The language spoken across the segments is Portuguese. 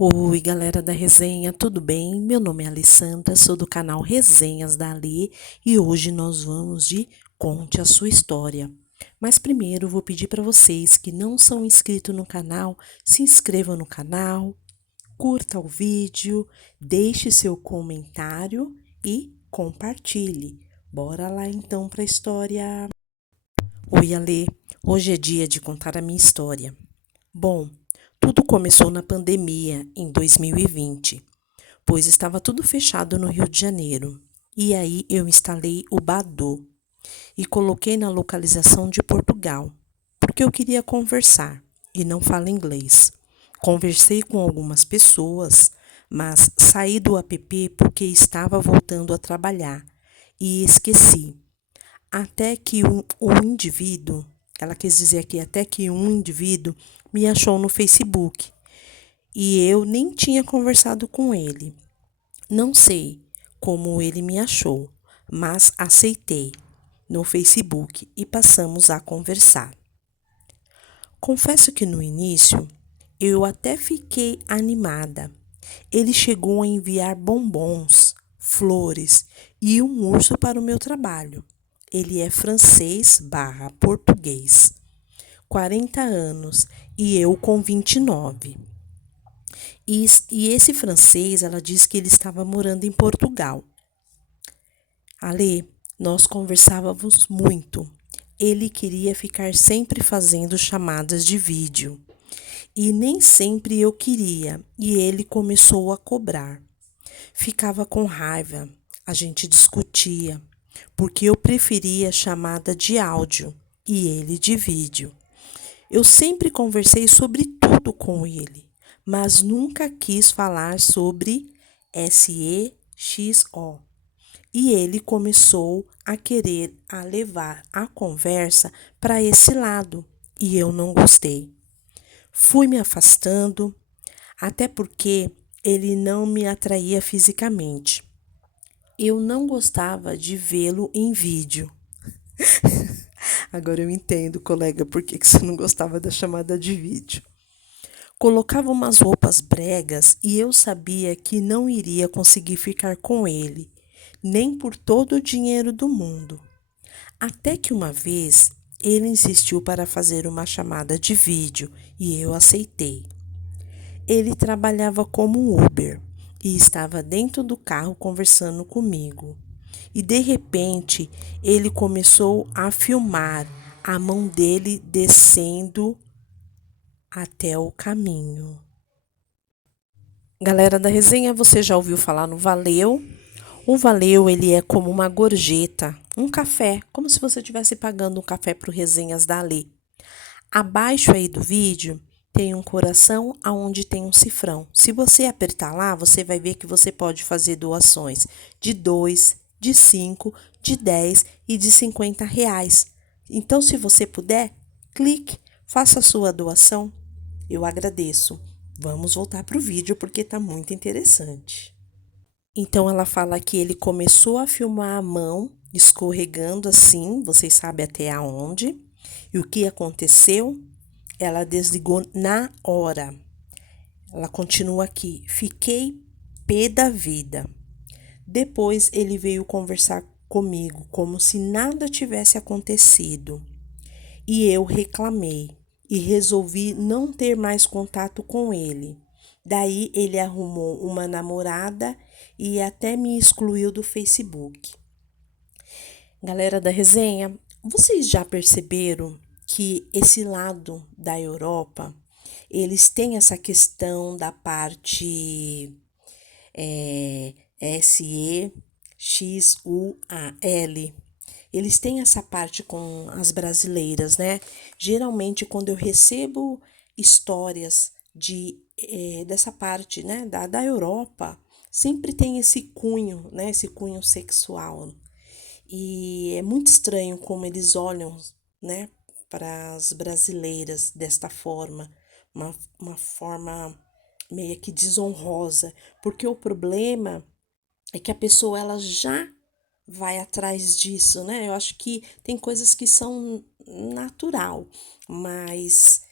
Oi, galera da resenha, tudo bem? Meu nome é Alessandra, sou do canal Resenhas da Ali e hoje nós vamos de Conte a Sua História. Mas primeiro vou pedir para vocês que não são inscritos no canal, se inscrevam no canal, curta o vídeo, deixe seu comentário e compartilhe. Bora lá então para a história. Oi, Ale, hoje é dia de contar a minha história. Bom, tudo começou na pandemia em 2020, pois estava tudo fechado no Rio de Janeiro. E aí eu instalei o Badoo e coloquei na localização de Portugal, porque eu queria conversar e não falo inglês. Conversei com algumas pessoas, mas saí do app porque estava voltando a trabalhar e esqueci. Até que um indivíduo, ela quis dizer aqui, até que um indivíduo me achou no Facebook e eu nem tinha conversado com ele. Não sei como ele me achou, mas aceitei no Facebook e passamos a conversar. Confesso que no início eu até fiquei animada. Ele chegou a enviar bombons, flores e um urso para o meu trabalho. Ele é francês/português, 40 anos e eu com 29. E esse francês, ela disse que ele estava morando em Portugal. Ale, nós conversávamos muito. Ele queria ficar sempre fazendo chamadas de vídeo. E nem sempre eu queria, e ele começou a cobrar. Ficava com raiva, a gente discutia, porque eu preferia chamada de áudio e ele de vídeo. Eu sempre conversei sobre tudo com ele, mas nunca quis falar sobre SEXO. E ele começou a querer levar a conversa para esse lado, e eu não gostei. Fui me afastando, até porque ele não me atraía fisicamente. Eu não gostava de vê-lo em vídeo. Agora eu entendo, colega, por que você não gostava da chamada de vídeo. Colocava umas roupas bregas e eu sabia que não iria conseguir ficar com ele, nem por todo o dinheiro do mundo. Até que uma vez ele insistiu para fazer uma chamada de vídeo e eu aceitei. Ele trabalhava como Uber e estava dentro do carro conversando comigo. E de repente ele começou a filmar a mão dele descendo até o caminho. Galera da resenha, você já ouviu falar no Valeu? O Valeu, ele é como uma gorjeta, um café, como se você estivesse pagando um café para o Resenhas da Lê. Abaixo aí do vídeo tem um coração aonde tem um cifrão. Se você apertar lá, você vai ver que você pode fazer doações de 2, de 5, de 10 e de 50 reais. Então, se você puder, clique, faça a sua doação. Eu agradeço. Vamos voltar para o vídeo porque está muito interessante. Então ela fala que ele começou a filmar a mão escorregando assim, vocês sabem até aonde. E o que aconteceu? Ela desligou na hora. Ela continua aqui. Fiquei pé da vida. Depois ele veio conversar comigo como se nada tivesse acontecido. E eu reclamei e resolvi não ter mais contato com ele. Daí ele arrumou uma namorada e até me excluiu do Facebook. Galera da resenha, vocês já perceberam que esse lado da Europa, eles têm essa questão da parte SEXUAL. Eles têm essa parte com as brasileiras, né? Geralmente, quando eu recebo histórias dessa parte, né, da Europa, sempre tem esse cunho, né, esse cunho sexual. E é muito estranho como eles olham, né, para as brasileiras desta forma, uma forma meio que desonrosa, porque o problema é que a pessoa ela já vai atrás disso, né? Eu acho que tem coisas que são natural, mas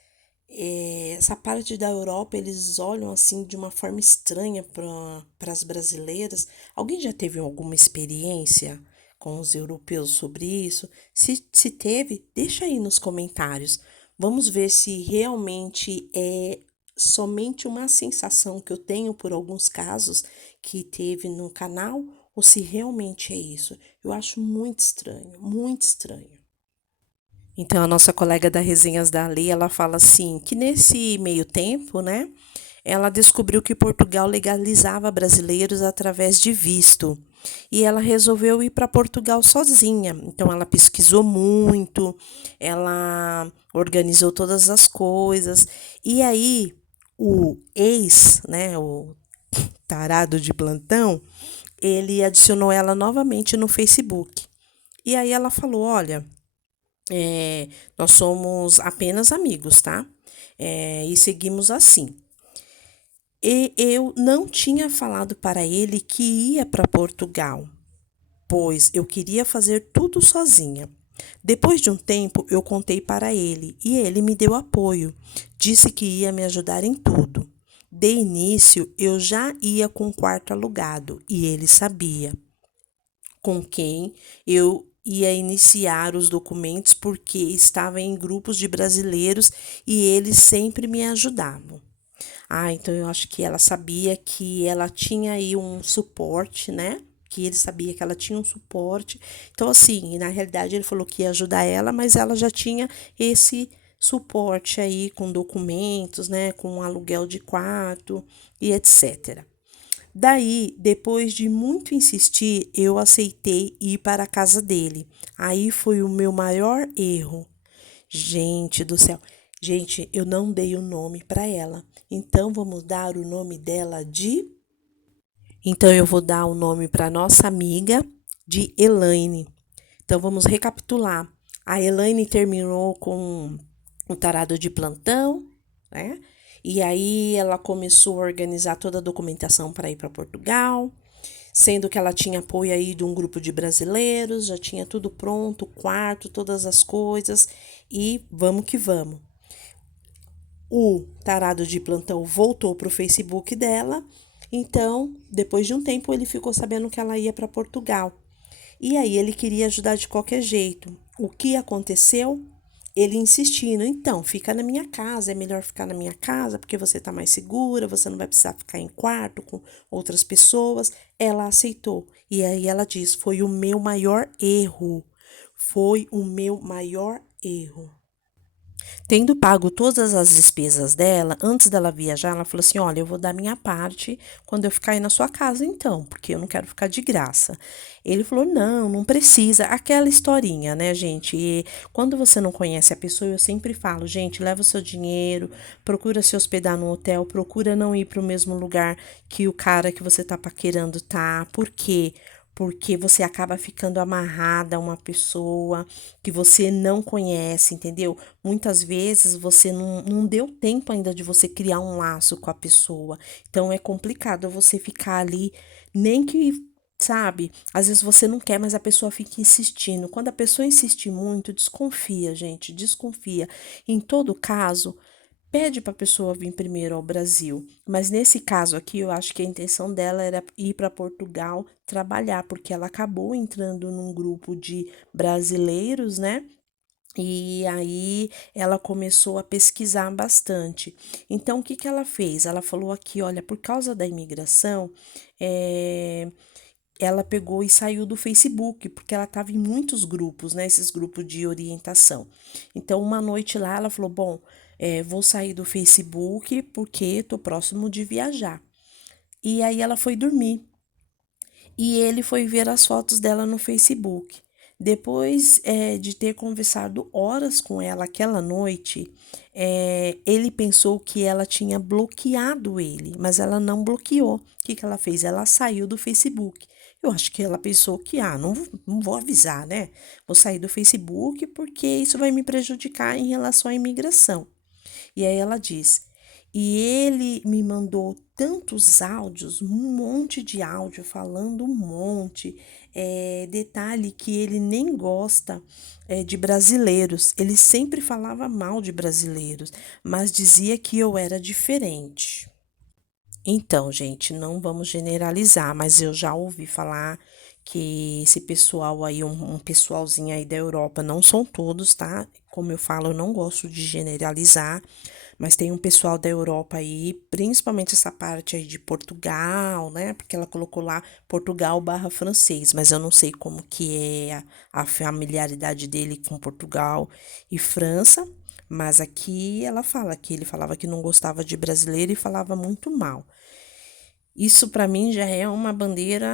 essa parte da Europa, eles olham assim de uma forma estranha para as brasileiras. Alguém já teve alguma experiência com os europeus sobre isso? Se teve, deixa aí nos comentários. Vamos ver se realmente é somente uma sensação que eu tenho por alguns casos que teve no canal ou se realmente é isso. Eu acho muito estranho, muito estranho. Então, a nossa colega da Resenhas da Lei, ela fala assim, que nesse meio tempo, né, ela descobriu que Portugal legalizava brasileiros através de visto. E ela resolveu ir para Portugal sozinha. Então, ela pesquisou muito, ela organizou todas as coisas. E aí, o ex, né, o tarado de plantão, ele adicionou ela novamente no Facebook. E aí ela falou: Olha, nós somos apenas amigos, tá? E seguimos assim. E eu não tinha falado para ele que ia para Portugal, pois eu queria fazer tudo sozinha. Depois de um tempo, eu contei para ele e ele me deu apoio. Disse que ia me ajudar em tudo. De início, eu já ia com o quarto alugado e ele sabia com quem eu ia iniciar os documentos porque estava em grupos de brasileiros e eles sempre me ajudavam. Ah, então eu acho que ela sabia que ela tinha aí um suporte, né? Que ele sabia que ela tinha um suporte. Então, assim, na realidade ele falou que ia ajudar ela, mas ela já tinha esse suporte aí com documentos, né? Com aluguel de quarto e etc. Daí, depois de muito insistir, eu aceitei ir para a casa dele. Aí foi o meu maior erro. Gente do céu. Gente, eu não dei o nome para ela. Então vamos dar o nome dela de. Então eu vou dar o nome para nossa amiga de Elaine. Então vamos recapitular. A Elaine terminou com o tarado de plantão, né? E aí ela começou a organizar toda a documentação para ir para Portugal, sendo que ela tinha apoio aí de um grupo de brasileiros, já tinha tudo pronto, quarto, todas as coisas, e vamos que vamos. O tarado de plantão voltou para o Facebook dela, então, depois de um tempo, ele ficou sabendo que ela ia para Portugal. E aí ele queria ajudar de qualquer jeito. O que aconteceu? Ele insistindo, então, fica na minha casa, é melhor ficar na minha casa porque você está mais segura, você não vai precisar ficar em quarto com outras pessoas. Ela aceitou. E aí ela diz: foi o meu maior erro. Foi o meu maior erro. Tendo pago todas as despesas dela, antes dela viajar, ela falou assim: Olha, eu vou dar minha parte quando eu ficar aí na sua casa, então, porque eu não quero ficar de graça. Ele falou: Não, não precisa. Aquela historinha, né, gente? E quando você não conhece a pessoa, eu sempre falo: Gente, leva o seu dinheiro, procura se hospedar no hotel, procura não ir para o mesmo lugar que o cara que você tá paquerando tá. Por quê? Porque você acaba ficando amarrada a uma pessoa que você não conhece, entendeu? Muitas vezes você não deu tempo ainda de você criar um laço com a pessoa. Então é complicado você ficar ali, nem que, sabe? Às vezes você não quer, mas a pessoa fica insistindo. Quando a pessoa insiste muito, desconfia, gente, desconfia. Em todo caso, pede para a pessoa vir primeiro ao Brasil. Mas nesse caso aqui, eu acho que a intenção dela era ir para Portugal trabalhar, porque ela acabou entrando num grupo de brasileiros, né? E aí ela começou a pesquisar bastante. Então, o que que ela fez? Ela falou aqui, olha, por causa da imigração, eh, ela pegou e saiu do Facebook, porque ela estava em muitos grupos, né? Esses grupos de orientação. Então, uma noite lá, ela falou: Bom, vou sair do Facebook porque estou próximo de viajar. E aí ela foi dormir. E ele foi ver as fotos dela no Facebook. Depois de ter conversado horas com ela aquela noite, ele pensou que ela tinha bloqueado ele, mas ela não bloqueou. O que que ela fez? Ela saiu do Facebook. Eu acho que ela pensou que, não vou avisar, né? Vou sair do Facebook porque isso vai me prejudicar em relação à imigração. E aí ela diz: E ele me mandou tantos áudios, um monte de áudio falando um monte. Detalhe que ele nem gosta de brasileiros. Ele sempre falava mal de brasileiros, mas dizia que eu era diferente. Então, gente, não vamos generalizar, mas eu já ouvi falar que esse pessoal aí, um pessoalzinho aí da Europa, não são todos, tá? Como eu falo, eu não gosto de generalizar, mas tem um pessoal da Europa aí, principalmente essa parte aí de Portugal, né? Porque ela colocou lá Portugal barra francês, mas eu não sei como que é a familiaridade dele com Portugal e França. Mas aqui ela fala que ele falava que não gostava de brasileiro e falava muito mal. Isso para mim já é uma bandeira,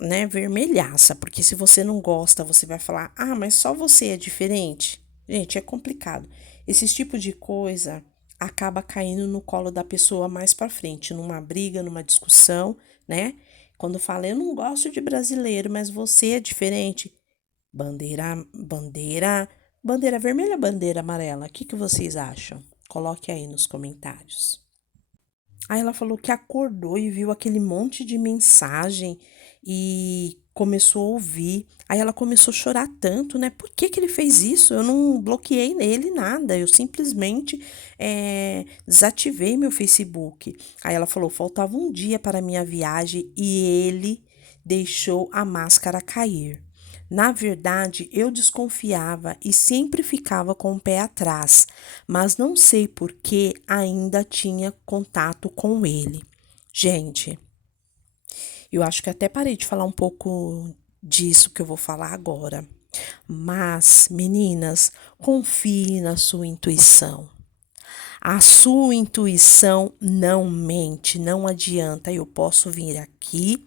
né, vermelhaça, porque se você não gosta, você vai falar: "Ah, mas só você é diferente". Gente, é complicado. Esse tipo de coisa acaba caindo no colo da pessoa mais para frente, numa briga, numa discussão, né? Quando fala: "Eu não gosto de brasileiro, mas você é diferente". Bandeira vermelha, bandeira amarela. O que que vocês acham? Coloque aí nos comentários. Aí ela falou que acordou e viu aquele monte de mensagem e começou a ouvir. Aí ela começou a chorar tanto, né? Por que que ele fez isso? Eu não bloqueei nele nada, eu simplesmente desativei meu Facebook. Aí ela falou: faltava um dia para a minha viagem e ele deixou a máscara cair. Na verdade, eu desconfiava e sempre ficava com o pé atrás, mas não sei por que ainda tinha contato com ele. Gente, eu acho que até parei de falar um pouco disso que eu vou falar agora. Mas, meninas, confie na sua intuição. A sua intuição não mente, não adianta. Eu posso vir aqui,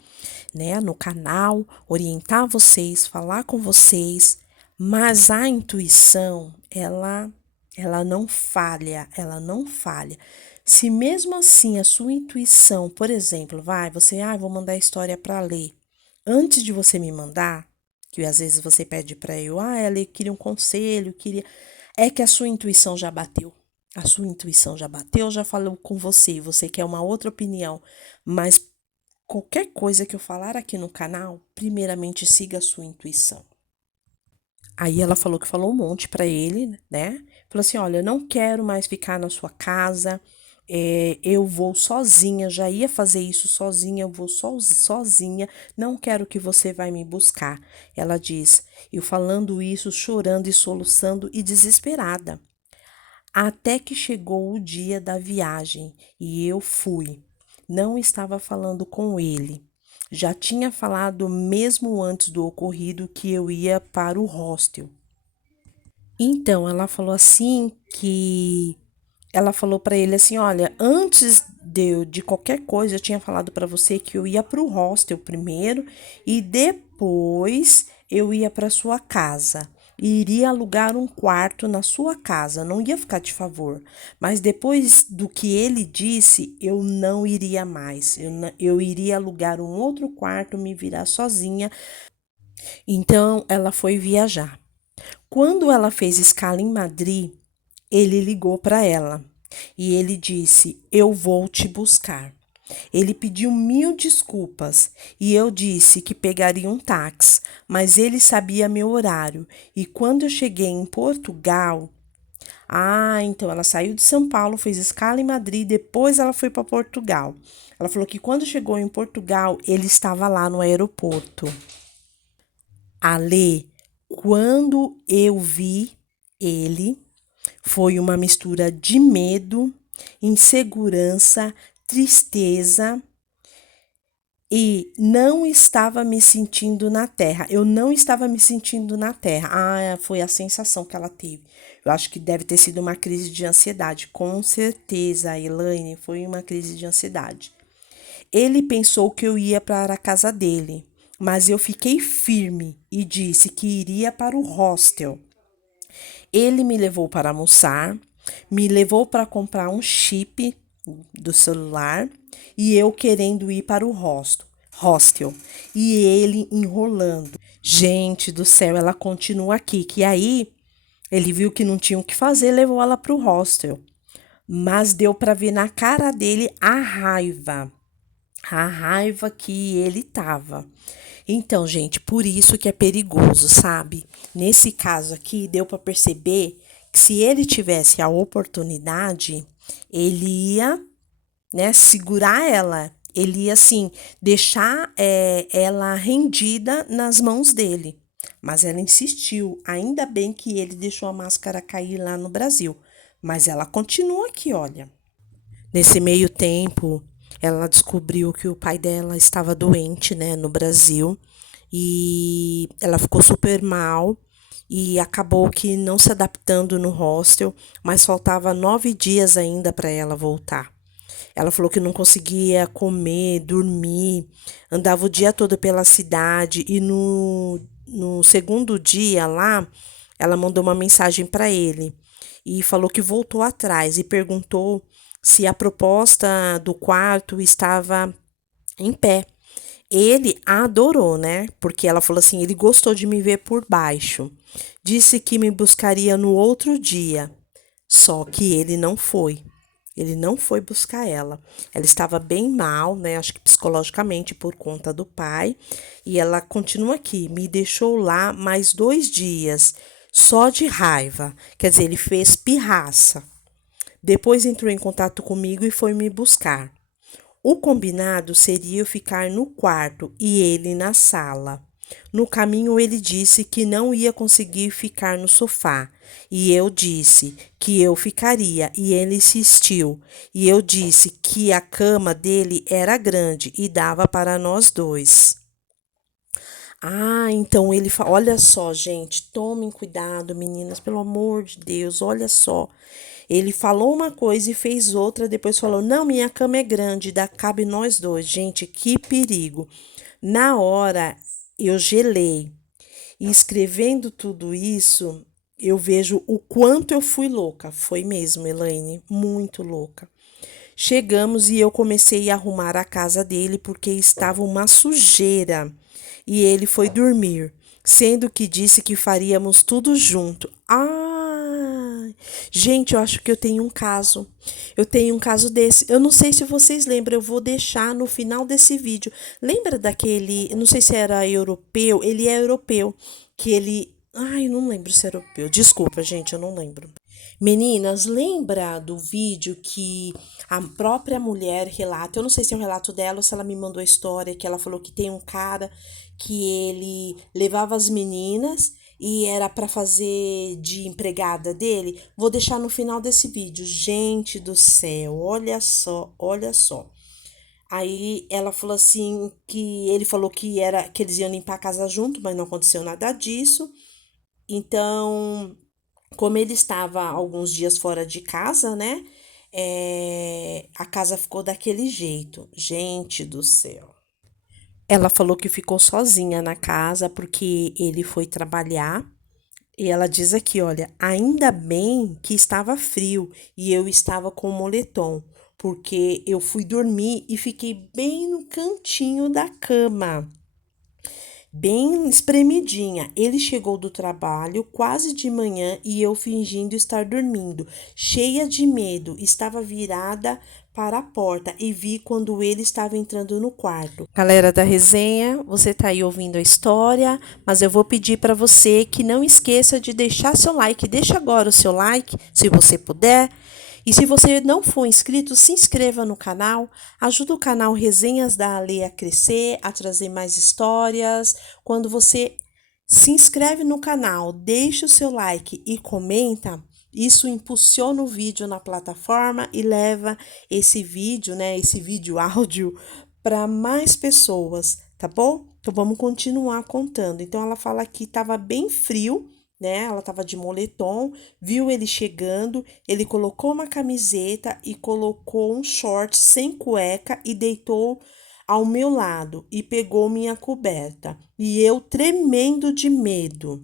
né, no canal, orientar vocês, falar com vocês, mas a intuição, ela não falha, ela não falha. Se mesmo assim a sua intuição, por exemplo, vou mandar a história para ler. Antes de você me mandar, que às vezes você pede para eu, ela queria um conselho, queria, é que a sua intuição já bateu. A sua intuição já bateu, já falou com você, você quer uma outra opinião, mas qualquer coisa que eu falar aqui no canal, primeiramente siga a sua intuição. Aí ela falou que falou um monte para ele, né? Falou assim: olha, eu não quero mais ficar na sua casa, eu vou sozinha, já ia fazer isso sozinha, eu vou sozinha, não quero que você vai me buscar. Ela diz, eu falando isso, chorando e soluçando e desesperada. Até que chegou o dia da viagem e eu fui. Não estava falando com ele. Já tinha falado mesmo antes do ocorrido que eu ia para o hostel. Então, ela falou assim que ela falou para ele assim: "Olha, antes de qualquer coisa, eu tinha falado para você que eu ia para o hostel primeiro e depois eu ia para sua casa. E iria alugar um quarto na sua casa, não ia ficar de favor. Mas depois do que ele disse, eu não iria mais. Eu iria alugar um outro quarto, me virar sozinha. Então, ela foi viajar. Quando ela fez escala em Madrid, ele ligou para ela e ele disse: Eu vou te buscar. Ele pediu mil desculpas e eu disse que pegaria um táxi, mas ele sabia meu horário. E quando eu cheguei em Portugal, então ela saiu de São Paulo, fez escala em Madrid, depois ela foi para Portugal. Ela falou que quando chegou em Portugal, ele estava lá no aeroporto. Alê, quando eu vi ele, foi uma mistura de medo, insegurança, tristeza e não estava me sentindo na terra. Eu não estava me sentindo na terra. Foi a sensação que ela teve. Eu acho que deve ter sido uma crise de ansiedade. Com certeza, Elaine, foi uma crise de ansiedade. Ele pensou que eu ia para a casa dele, mas eu fiquei firme e disse que iria para o hostel. Ele me levou para almoçar, me levou para comprar um chip do celular e eu querendo ir para o hostel e ele enrolando. Gente do céu, ela continua aqui, que aí ele viu que não tinha o que fazer, levou ela para o hostel. mas deu para ver na cara dele a raiva que ele tava. Então, gente, por isso que é perigoso, sabe? Nesse caso aqui, deu para perceber que se ele tivesse a oportunidade, ele ia, né, segurar ela. Ele ia, assim, deixar ela rendida nas mãos dele. Mas ela insistiu. Ainda bem que ele deixou a máscara cair lá no Brasil. Mas ela continua aqui, olha. Nesse meio tempo, ela descobriu que o pai dela estava doente, né, no Brasil, e ela ficou super mal e acabou que não se adaptando no hostel, mas faltava 9 dias ainda para ela voltar. Ela falou que não conseguia comer, dormir, andava o dia todo pela cidade e no segundo dia lá, ela mandou uma mensagem para ele e falou que voltou atrás e perguntou se a proposta do quarto estava em pé. Ele a adorou, né? Porque ela falou assim: ele gostou de me ver por baixo. Disse que me buscaria no outro dia. Só que ele não foi. Ele não foi buscar ela. Ela estava bem mal, né? Acho que psicologicamente por conta do pai. E ela continua aqui. Me deixou lá mais 2 dias, só de raiva. Quer dizer, ele fez pirraça. Depois entrou em contato comigo e foi me buscar. O combinado seria eu ficar no quarto e ele na sala. No caminho, ele disse que não ia conseguir ficar no sofá. E eu disse que eu ficaria, e ele insistiu. E eu disse que a cama dele era grande e dava para nós dois. Ah, então ele fala, olha só, gente, tomem cuidado, meninas, pelo amor de Deus, olha só. Ele falou uma coisa e fez outra, depois falou: "Não, minha cama é grande, dá cabe nós dois". Gente, que perigo. Na hora eu gelei. E escrevendo tudo isso, eu vejo o quanto eu fui louca. Foi mesmo, Elaine, muito louca. Chegamos e eu comecei a arrumar a casa dele porque estava uma sujeira. E ele foi dormir, sendo que disse que faríamos tudo junto. Gente, eu acho que eu tenho um caso. Eu tenho um caso desse. Eu não sei se vocês lembram, eu vou deixar no final desse vídeo. Lembra daquele, eu não sei se era europeu, ele é europeu, que ele, ai, eu não lembro se era europeu. Desculpa, gente, eu não lembro. Meninas, lembra do vídeo que a própria mulher relata? Eu não sei se é um relato dela ou se ela me mandou a história, que ela falou que tem um cara que ele levava as meninas e era para fazer de empregada dele. Vou deixar no final desse vídeo. Gente do céu, olha só, olha só. Aí ela falou assim que ele falou que eles iam limpar a casa junto, mas não aconteceu nada disso. Então, como ele estava alguns dias fora de casa, né? A casa ficou daquele jeito. Gente do céu. Ela falou que ficou sozinha na casa porque ele foi trabalhar. E ela diz aqui, olha, ainda bem que estava frio e eu estava com moletom, porque eu fui dormir e fiquei bem no cantinho da cama, bem espremidinha. Ele chegou do trabalho quase de manhã e eu fingindo estar dormindo, cheia de medo, estava virada para a porta e vi quando ele estava entrando no quarto. Galera da resenha, você tá aí ouvindo a história, mas eu vou pedir para você que não esqueça de deixar seu like. Deixa agora o seu like, se você puder. E se você não for inscrito, se inscreva no canal, ajuda o canal Resenhas da Ale a crescer, a trazer mais histórias. Quando você se inscreve no canal, deixa o seu like e comenta, isso impulsiona o vídeo na plataforma e leva esse vídeo, né, esse vídeo áudio para mais pessoas, tá bom? Então vamos continuar contando. Então ela fala que estava bem frio, né? Ela estava de moletom, viu ele chegando, ele colocou uma camiseta e colocou um short sem cueca e deitou ao meu lado e pegou minha coberta. E eu tremendo de medo.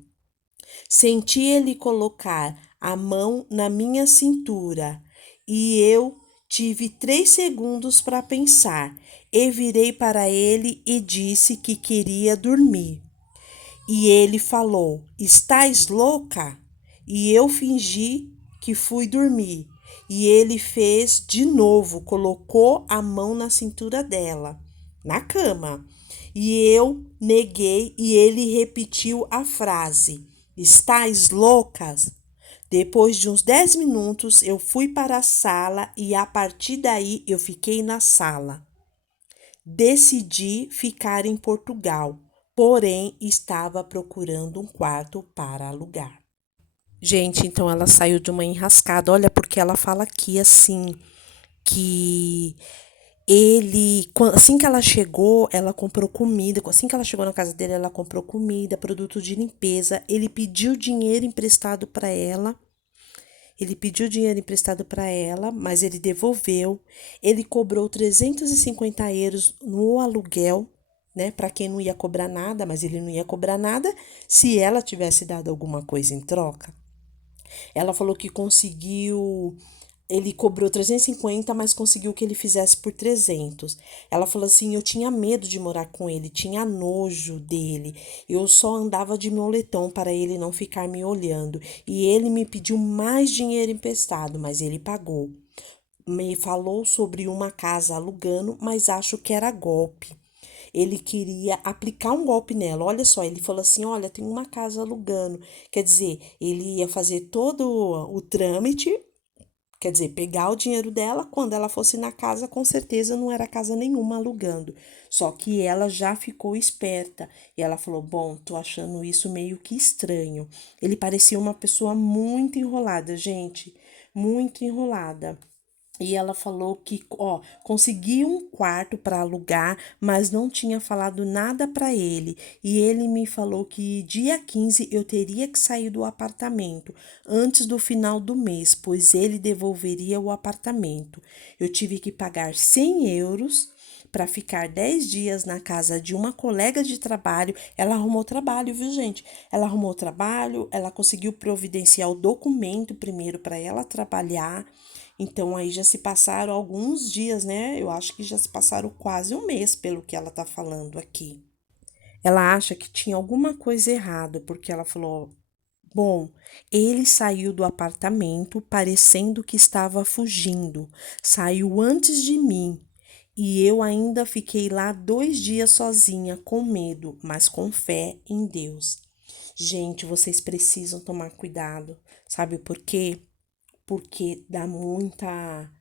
Senti ele colocar a mão na minha cintura e eu tive 3 segundos para pensar. E virei para ele e disse que queria dormir. E ele falou: "Estás louca?" E eu fingi que fui dormir. E ele fez de novo, colocou a mão na cintura dela, na cama. E eu neguei e ele repetiu a frase: Estás loucas? Depois de uns 10 minutos, eu fui para a sala e a partir daí eu fiquei na sala. Decidi ficar em Portugal, porém estava procurando um quarto para alugar. Gente, então ela saiu de uma enrascada. Olha, porque ela fala aqui assim que assim que ela chegou, ela comprou comida. Assim que ela chegou na casa dele, ela comprou comida, produto de limpeza. Ele pediu dinheiro emprestado para ela. Ele pediu dinheiro emprestado para ela, mas ele devolveu. Ele cobrou 350 euros no aluguel, né? Para quem não ia cobrar nada, mas ele não ia cobrar nada se ela tivesse dado alguma coisa em troca. Ela falou que conseguiu. Ele cobrou 350, mas conseguiu que ele fizesse por 300. Ela falou assim: eu tinha medo de morar com ele, tinha nojo dele. Eu só andava de moletom para ele não ficar me olhando. E ele me pediu mais dinheiro emprestado, mas ele pagou. Me falou sobre uma casa alugando, mas acho que era golpe. Ele queria aplicar um golpe nela. Olha só, ele falou assim: olha, tem uma casa alugando. Quer dizer, ele ia fazer todo o trâmite, quer dizer, pegar o dinheiro dela. Quando ela fosse na casa, com certeza não era casa nenhuma alugando. Só que ela já ficou esperta. E ela falou: bom, tô achando isso meio que estranho. Ele parecia uma pessoa muito enrolada, gente. Muito enrolada. E ela falou que, ó, conseguiu um quarto para alugar, mas não tinha falado nada para ele. E ele me falou que dia 15 eu teria que sair do apartamento antes do final do mês, pois ele devolveria o apartamento. Eu tive que pagar 100 euros para ficar 10 dias na casa de uma colega de trabalho. Ela arrumou trabalho, viu, gente? Ela arrumou trabalho, ela conseguiu providenciar o documento primeiro para ela trabalhar. Então aí já se passaram alguns dias, né? Eu acho que já se passaram quase um mês, pelo que ela tá falando aqui. Ela acha que tinha alguma coisa errada, porque ela falou: bom, ele saiu do apartamento parecendo que estava fugindo, saiu antes de mim. E eu ainda fiquei lá 2 dias sozinha, com medo, mas com fé em Deus. Gente, vocês precisam tomar cuidado. Sabe por quê? Porque dá muita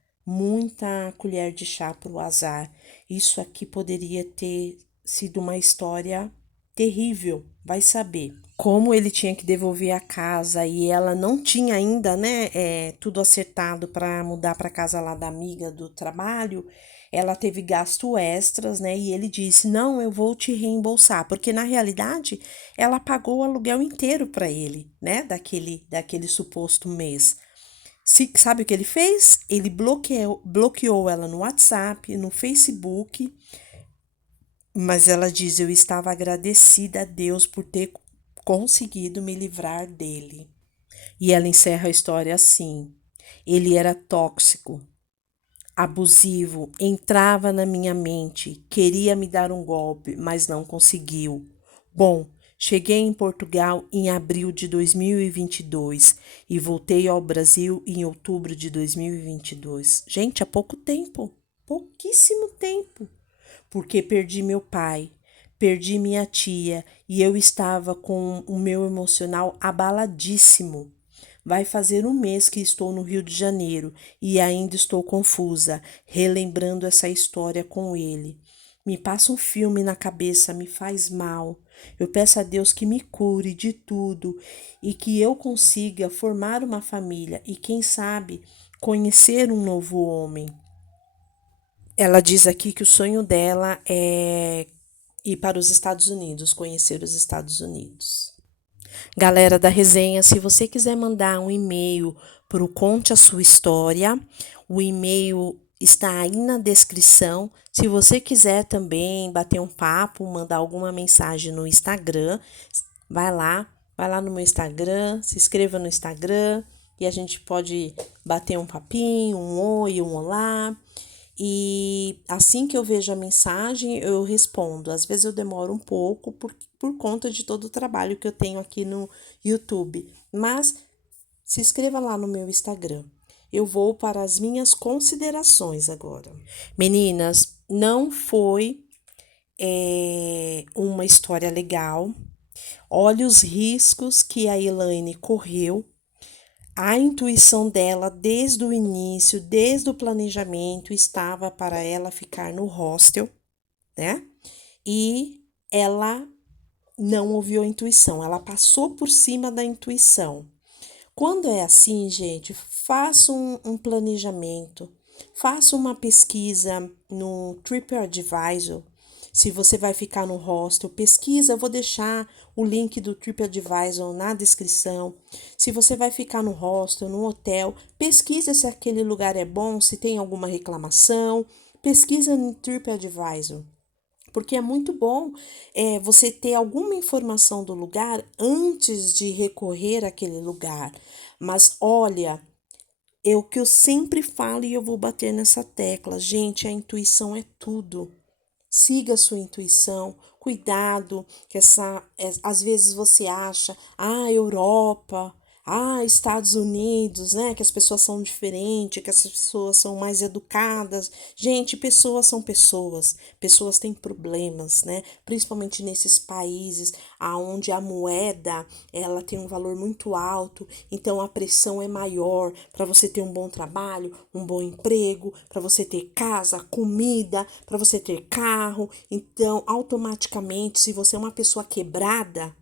colher de chá pro azar. Isso aqui poderia ter sido uma história terrível, vai saber. Como ele tinha que devolver a casa e ela não tinha ainda, né, tudo acertado para mudar para casa lá da amiga do trabalho, ela teve gasto extras, né, e ele disse: "Não, eu vou te reembolsar", porque na realidade ela pagou o aluguel inteiro para ele, né, daquele suposto mês. Sabe o que ele fez? Ele bloqueou ela no WhatsApp, no Facebook, mas ela diz: eu estava agradecida a Deus por ter conseguido me livrar dele. E ela encerra a história assim: ele era tóxico, abusivo, entrava na minha mente, queria me dar um golpe, mas não conseguiu. Bom, cheguei em Portugal em abril de 2022 e voltei ao Brasil em outubro de 2022. Gente, há pouco tempo, pouquíssimo tempo, porque perdi meu pai, perdi minha tia e eu estava com o meu emocional abaladíssimo. Vai fazer um mês que estou no Rio de Janeiro e ainda estou confusa, relembrando essa história com ele. Me passa um filme na cabeça, me faz mal. Eu peço a Deus que me cure de tudo e que eu consiga formar uma família e, quem sabe, conhecer um novo homem. Ela diz aqui que o sonho dela é ir para os Estados Unidos, conhecer os Estados Unidos. Galera da resenha, se você quiser mandar um e-mail para o Conte a Sua História, o e-mail está aí na descrição. Se você quiser também bater um papo, mandar alguma mensagem no Instagram, vai lá no meu Instagram, se inscreva no Instagram e a gente pode bater um papinho, um oi, um olá. E assim que eu vejo a mensagem, eu respondo. Às vezes eu demoro um pouco por conta de todo o trabalho que eu tenho aqui no YouTube. Mas se inscreva lá no meu Instagram. eu vou para as minhas considerações agora. Meninas, não foi uma história legal. Olha os riscos que a Elaine correu. A intuição dela, desde o início, desde o planejamento, estava para ela ficar no hostel, né? E ela não ouviu a intuição, ela passou por cima da intuição. Quando é assim, gente, faça um planejamento, faça uma pesquisa no TripAdvisor. Se você vai ficar no hostel, pesquisa, eu vou deixar o link do TripAdvisor na descrição. Se você vai ficar no hostel, no hotel, pesquisa se aquele lugar é bom, se tem alguma reclamação, pesquisa no TripAdvisor. Porque é muito bom você ter alguma informação do lugar antes de recorrer àquele lugar. Mas olha, é o que eu sempre falo e eu vou bater nessa tecla. Gente, a intuição é tudo. Siga a sua intuição, cuidado, que às vezes você acha, Europa, Estados Unidos, né, que as pessoas são diferentes, que as pessoas são mais educadas. Gente, pessoas são pessoas, pessoas têm problemas, né, principalmente nesses países aonde a moeda, ela tem um valor muito alto, então a pressão é maior para você ter um bom trabalho, um bom emprego, para você ter casa, comida, para você ter carro. Então, automaticamente, se você é uma pessoa quebrada,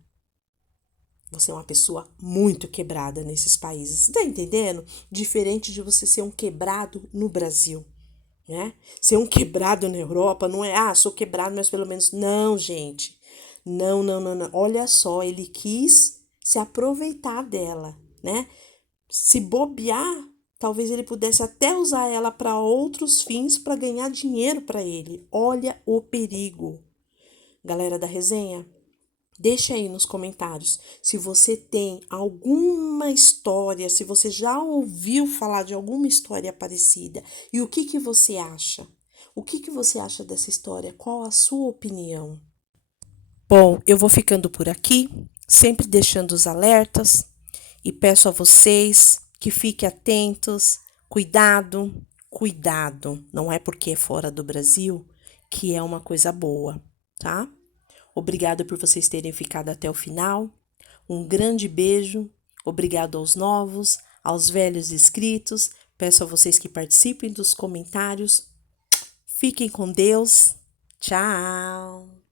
você é uma pessoa muito quebrada nesses países. Tá entendendo? Diferente de você ser um quebrado no Brasil, né? Ser um quebrado na Europa não é, sou quebrado, mas pelo menos. Não, gente. Não, não, não, não. Olha só, ele quis se aproveitar dela, né? Se bobear, talvez ele pudesse até usar ela para outros fins para ganhar dinheiro para ele. Olha o perigo. Galera da resenha, deixa aí nos comentários se você tem alguma história, se você já ouviu falar de alguma história parecida e o que você acha? O que você acha dessa história? Qual a sua opinião? Bom, eu vou ficando por aqui, sempre deixando os alertas e peço a vocês que fiquem atentos, cuidado, cuidado. Não é porque é fora do Brasil que é uma coisa boa, tá? Obrigada por vocês terem ficado até o final. Um grande beijo. Obrigado aos novos, aos velhos inscritos. Peço a vocês que participem dos comentários. Fiquem com Deus. Tchau!